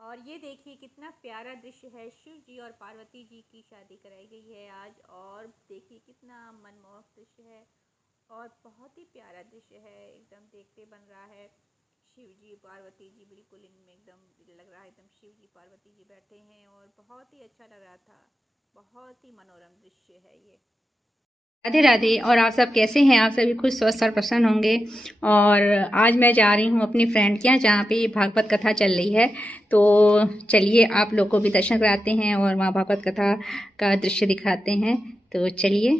और ये देखिए कितना प्यारा दृश्य है, शिव जी और पार्वती जी की शादी कराई गई है आज। और देखिए कितना मनमोहक दृश्य है और बहुत ही प्यारा दृश्य है, एकदम देखते बन रहा है। शिव जी पार्वती जी बिल्कुल इनमें एकदम लग रहा है एकदम शिव जी पार्वती जी बैठे हैं और बहुत ही अच्छा लग रहा था। बहुत ही मनोरम दृश्य है ये। राधे राधे। और आप सब कैसे हैं? आप सभी खुश स्वस्थ और प्रसन्न होंगे। और आज मैं जा रही हूँ अपनी फ्रेंड के यहाँ जहाँ पे भागवत कथा चल रही है। तो चलिए आप लोग को भी दर्शन कराते हैं और वहाँ भागवत कथा का दृश्य दिखाते हैं। तो चलिए।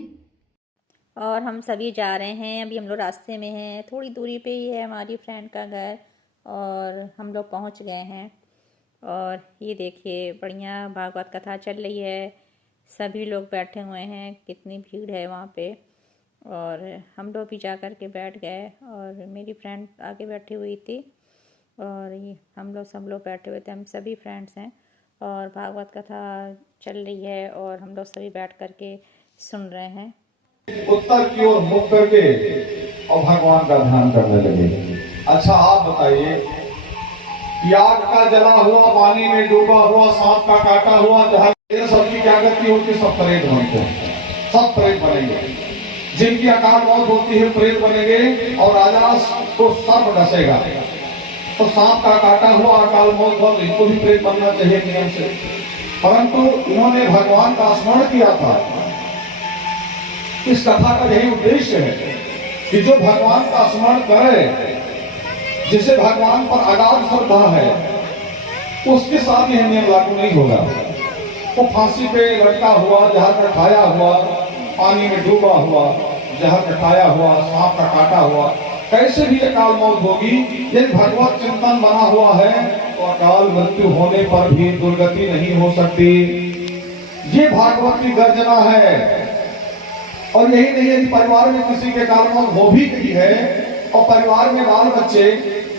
और हम सभी जा रहे हैं, अभी हम लोग रास्ते में हैं, थोड़ी दूरी पे ही है हमारी फ्रेंड का घर और हम लोग पहुँच गए हैं। और ये देखिए बढ़िया भागवत कथा चल रही है, सभी लोग बैठे हुए हैं, कितनी भीड़ है वहाँ पे। और हम लोग भी जा कर के बैठ गए और मेरी फ्रेंड आगे बैठी हुई थी और ये हम लोग सब लोग बैठे हुए थे, हम सभी फ्रेंड्स हैं और भागवत कथा चल रही है और हम लोग सभी बैठ कर के सुन रहे हैं। उत्तर की ओर मुख करके और भगवान का ध्यान करने लगे। अच्छा आप बताइए, आग का जला हुआ, पानी में डूबा हुआ, सांप का काटा हुआ, जहाँ सबकी क्या गति होती, सब प्रेत बनते हैं, सब प्रेत बनेंगे। जिनकी अकाल मौत होती है प्रेत बनेंगे और राजा को सर्प डसेगा। तो सांप का काटा हुआ अकाल मौत बहुत, इनको भी प्रेत बनना चाहिए नियम से। परंतु इन्होंने भगवान का स्मरण किया था। इस कथा का यही उद्देश्य है कि जो भगवान का स्मरण करे, जिसे भगवान पर अगाध श्रद्धा है, उसके साथ यह नियम लागू नहीं होगा। वो फांसी पे लटका हुआ, जहर का खाया हुआ, पानी में डूबा हुआ, जहर का खाया हुआ, सांप का काटा हुआ, कैसे भी अकाल मौत होगी। यदि भगवत चिंतन बना हुआ है तो अकाल मृत्यु होने पर भी दुर्गति नहीं हो सकती। ये भागवत की गर्जना है। और यही नहीं, यदि परिवार में किसी के अकाल मौत हो भी गई है और परिवार में बाल बच्चे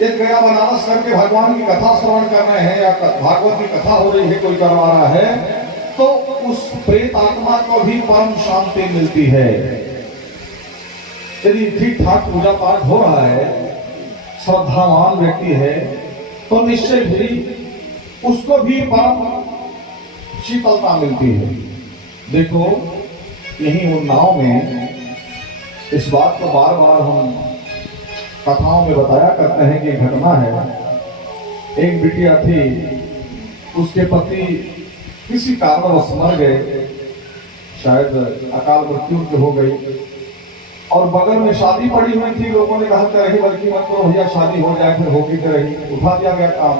एक गया बनारस करके भगवान की कथा श्रवण कर रहे हैं या भागवत की कथा हो रही है, कोई करवा रहा है, तो उस प्रेत आत्मा को भी परम शांति मिलती है। यदि ठीक ठाक पूजा पाठ हो रहा है, श्रद्धावान व्यक्ति है, तो निश्चय भी उसको भी परम शीतलता मिलती है। देखो यही उन्नाव में इस बात को बार बार हम कथाओं में बताया करते हैं कि घटना है। एक बिटिया थी, उसके पति किसी कारणवश मर गए, शायद अकाल मृत्यु हो गई, और बगल में शादी पड़ी हुई थी। लोगों ने कहा रही बल्कि मत करो भैया, शादी हो जाए, फिर होगी तो रही, उठा दिया गया काम।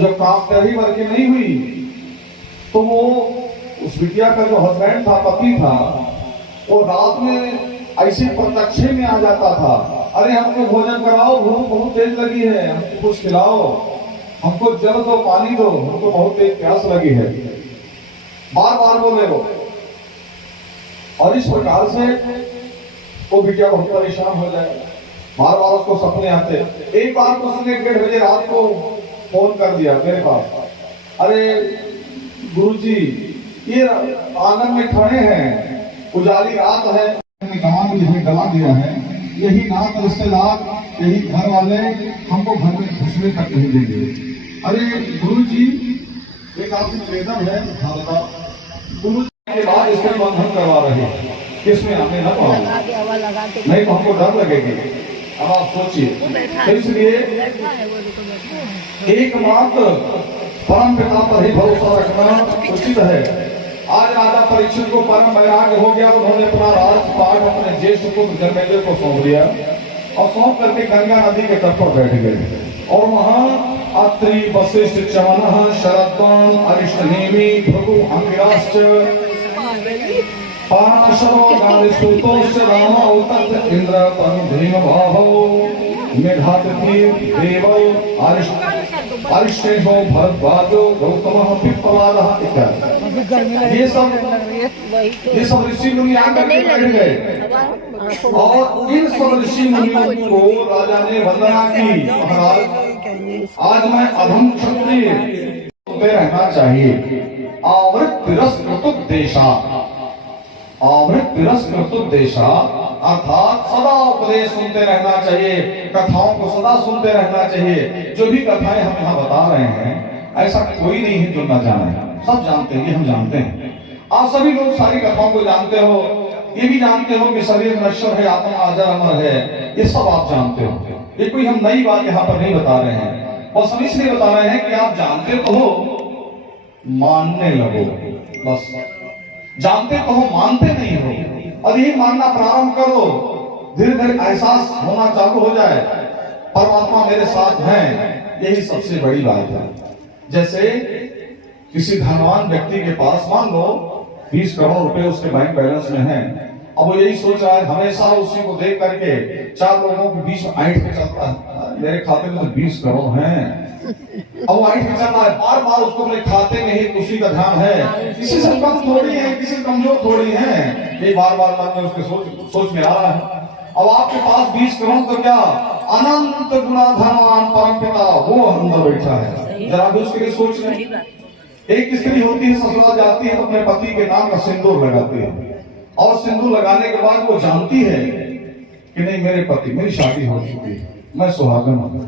जब काम रही बल्कि नहीं हुई तो वो उस बिटिया का जो हस्बैंड था, पति था, वो रात में ऐसे प्रत्यक्ष में आ जाता था, अरे हमको भोजन कराओ, भूख बहुत तेज लगी है, हमको कुछ खिलाओ, हमको जल दो, पानी दो, हमको बहुत तेज प्यास लगी है, बार बार बोले वो। और इस प्रकार से वो बिटिया बहुत परेशान हो जाए, बार बार उसको सपने आते। एक बार तो उसने 1:30 बजे रात को फोन कर दिया मेरे पास, अरे गुरुजी ये आंगन में खड़े हैं, उजाली रात है, कमान जिसने गला दिया है, यही नात रिश्तेदार, यही घर वाले हमको घर में घुसने तक नहीं देंगे। अरे गुरुजी एक आपसे निवेदन है, गुरु के बाद इसमें बंधन करवा रहे हैं, किसमें हमें न पाओ, नहीं तो हमको डर लगेगी। अब आप सोचिए, तो इसलिए एकमात्र परम पिता पर ही भरोसा रखना उचित है। आज राजा परीक्षित को परम वैराग्य हो गया, उन्होंने अपना राजपाट अपने ज्येष्ठ पुत्र जन्मेजय को सौंप दिया और सौंप करके गंगा नदी के तट पर बैठ गए। और वहां अत्रि वशिष्ठ चवन शरद्वान अरिष्टनेमि भृगु अंगिराश्च पानाशरो गालिसूतोश्च रामा उतत् इंद्र तनुधीम भावो मेघातिथि देवो अरिष्टेशो भरद्वाजो गौतमः पिप्पलादः इत्यादि। ये सब ऋषि मुनि आकर के बैठ गए और इन सब ऋषि मुनियों को राजा ने वंदना की, महाराज आज मैं अधम क्षत्रिय रहना चाहिए। आवृत तिरस्कृतुद्देशा, आवृत तिरस्कृतुद्देशा, अर्थात सदा उपदेश सुनते रहना चाहिए, कथाओं को सदा सुनते रहना चाहिए। जो भी कथाएं हम यहाँ बता रहे हैं, ऐसा कोई नहीं है जो ना जाने, सब जानते हैं, ये हम जानते हैं। आप सभी लोग सारी कथाओं को जानते हो, ये भी जानते हो कि शरीर नश्वर है, आत्मा अजर अमर है, ये सब आप जानते हो। ये कोई हम नई बात यहाँ पर नहीं बता रहे हैं, बस हम इसलिए बता रहे हैं कि आप जानते तो हो, मानने लगो। बस जानते तो हो, मानते नहीं हो। और यही मानना प्रारंभ करो, धीरे धीरे एहसास होना चालू हो जाए, परमात्मा मेरे साथ हैं, यही सबसे बड़ी बात है। जैसे किसी धनवान व्यक्ति के पास मान लो 20 करोड़ रुपए उसके बैंक बैलेंस में है, अब वो यही सोच रहा है, हमेशा उसी को देख करके 4 लोगों के बीच में ऐंठ के चलता है, मेरे खाते में तो 20 करोड़ हैं। अब वो ऐंठ के चल रहा है, बार बार उसको अपने खाते में ही उसी का ध्यान है, किसी से कम थोड़ी है, किसी से कमजोर थोड़ी है, ये बार बार मन में उसके सोच में आ रहा है। अब आपके पास 20 करोड़ तो क्या, अनंत गुना धनवान परमपिता वो अंदर बैठा है, जरा भी उसके लिए सोच लें। एक स्त्री होती है, ससुराल जाती है, अपने पति के नाम का सिंदूर लगाती है, और सिंदूर लगाने के बाद वो जानती है कि नहीं मेरे पति, मेरी शादी हो चुकी है, मैं सुहागन हूं,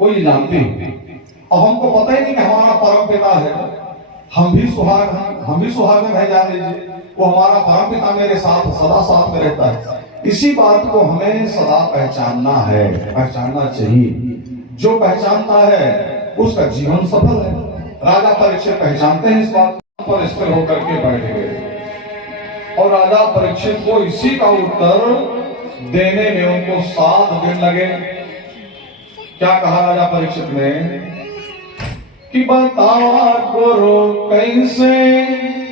वो ये जानती है। अब हमको पता ही नहीं कि हमारा परम पिता है, हम भी सुहागन है, जान लीजिए, वो हमारा परम पिता मेरे साथ सदा साथ में रहता है। इसी बात को हमें सदा पहचानना है, पहचानना चाहिए। जो पहचानता है उसका जीवन सफल है। राजा परीक्षित पहचानते हैं इस बात पर, स्थिर होकर के बैठ गए, और राजा परीक्षित को इसी का उत्तर देने में उनको 7 दिन लगे। क्या कहा राजा परीक्षित ने कि बतावा गुरु कैसे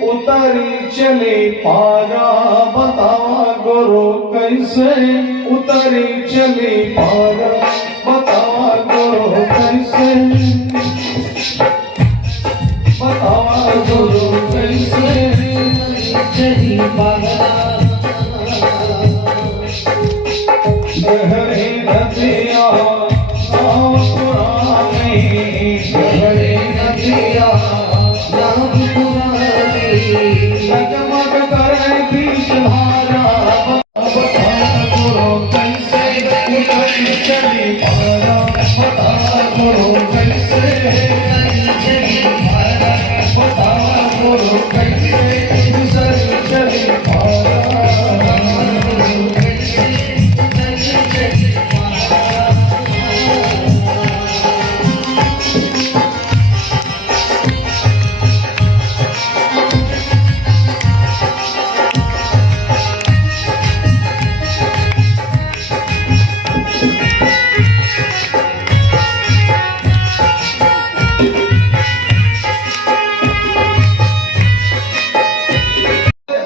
उतरी चले पारा, बतावा गुरु कैसे उतरी चले पारा, बतावा गुरु कैसे, बतावा गुरु कैसे चली पारा, गहरे नदिया नाव पुरानी, गहरे नदिया नाव पुरानी, जगमग करे बीच धारा, बतावा गुरु कैसे उतरी चली पारा, बतावा गुरु कैसे चली पारा, बतावा गुरु कैसे चली पारा।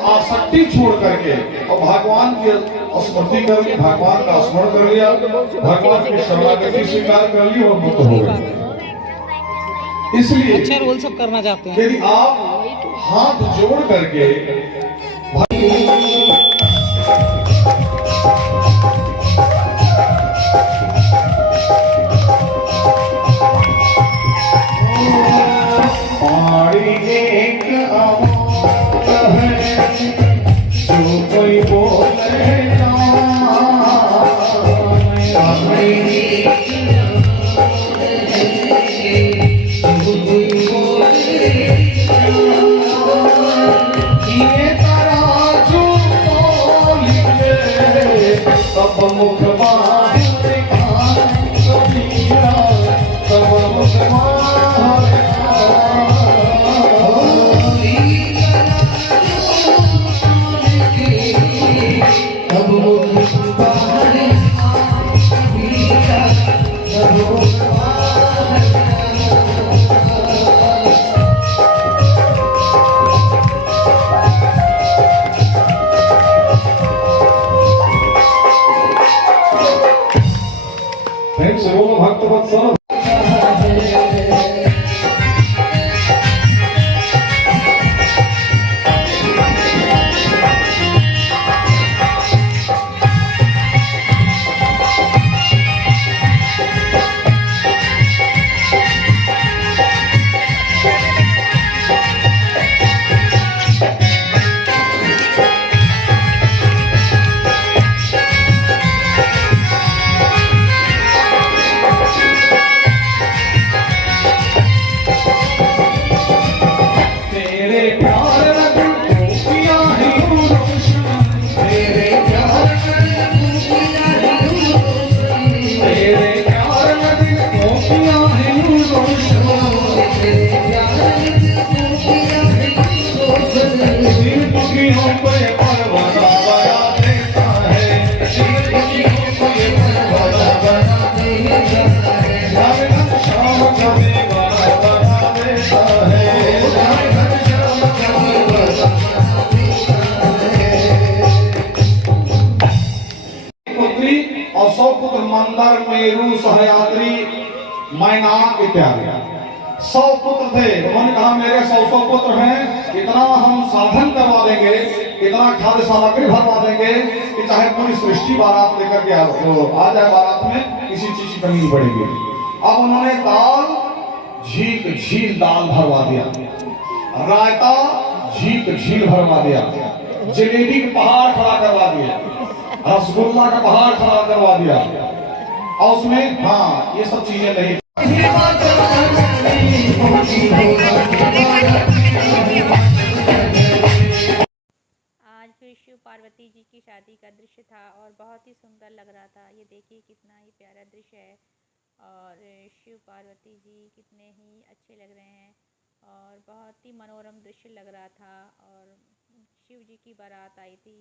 आसक्ति छोड़ करके और भगवान की स्मृति कर ली, भगवान का स्मरण कर लिया, भगवान की शरणागति स्वीकार कर ली और मुक्त हो गए। इसलिए अच्छा रोल सब करना चाहते हैं। यदि आप हाथ जोड़ करके पाड़ी एक जो कोई बोले ना, ये मेरु सहयाद्री मैनाक इत्यादि 100 पुत्र थे। उन्होंने कहा मेरे 100 पुत्र हैं, इतना हम साधन करवा देंगे, इतना खाद्य सामग्री भरवा देंगे कि चाहे पूरी सृष्टि बारात लेकर के आ जाए, बारात में किसी चीज की कमी नहीं पड़ेगी। अब उन्होंने दाल झीक झील दाल भरवा दिया, रायता झीक झील भरवा दिया, जलेबी का पहाड़ खड़ा करवा दिया, रसगुल्ला का पहाड़ खड़ा करवा दिया, और उसमें हाँ ये सब चीजें नहीं। आज फिर शिव पार्वती जी की शादी का दृश्य था और बहुत ही सुंदर लग रहा था। ये देखिए कितना ही प्यारा दृश्य है और शिव पार्वती जी कितने ही अच्छे लग रहे हैं और बहुत ही मनोरम दृश्य लग रहा था और शिव जी की बारात आई थी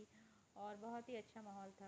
और बहुत ही अच्छा माहौल था।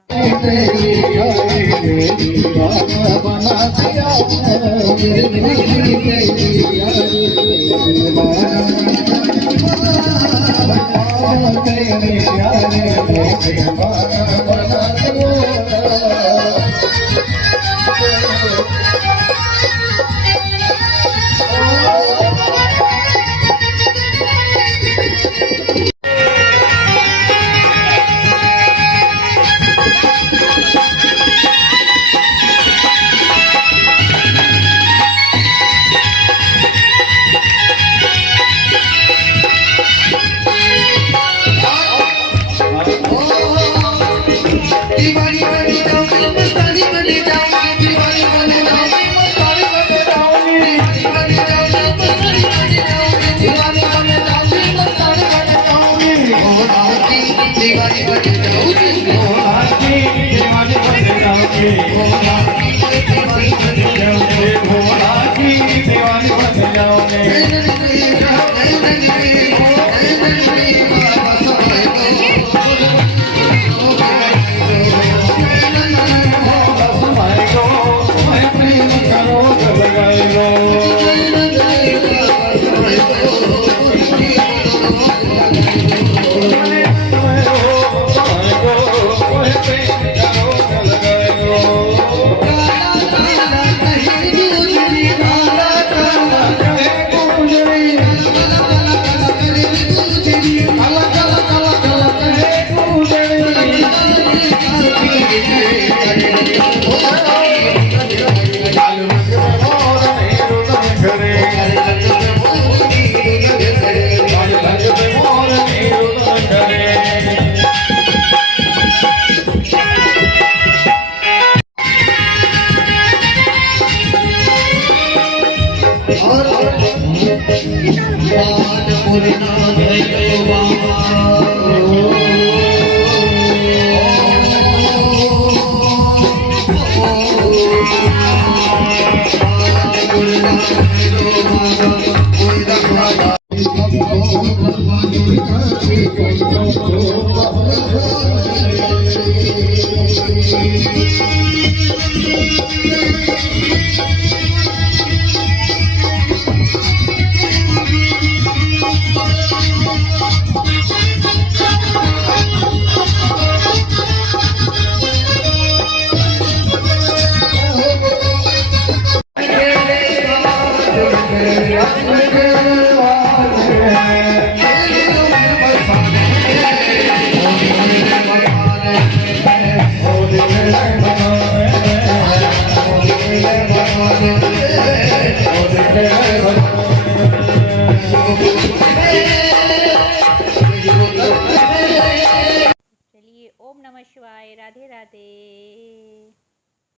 Oh,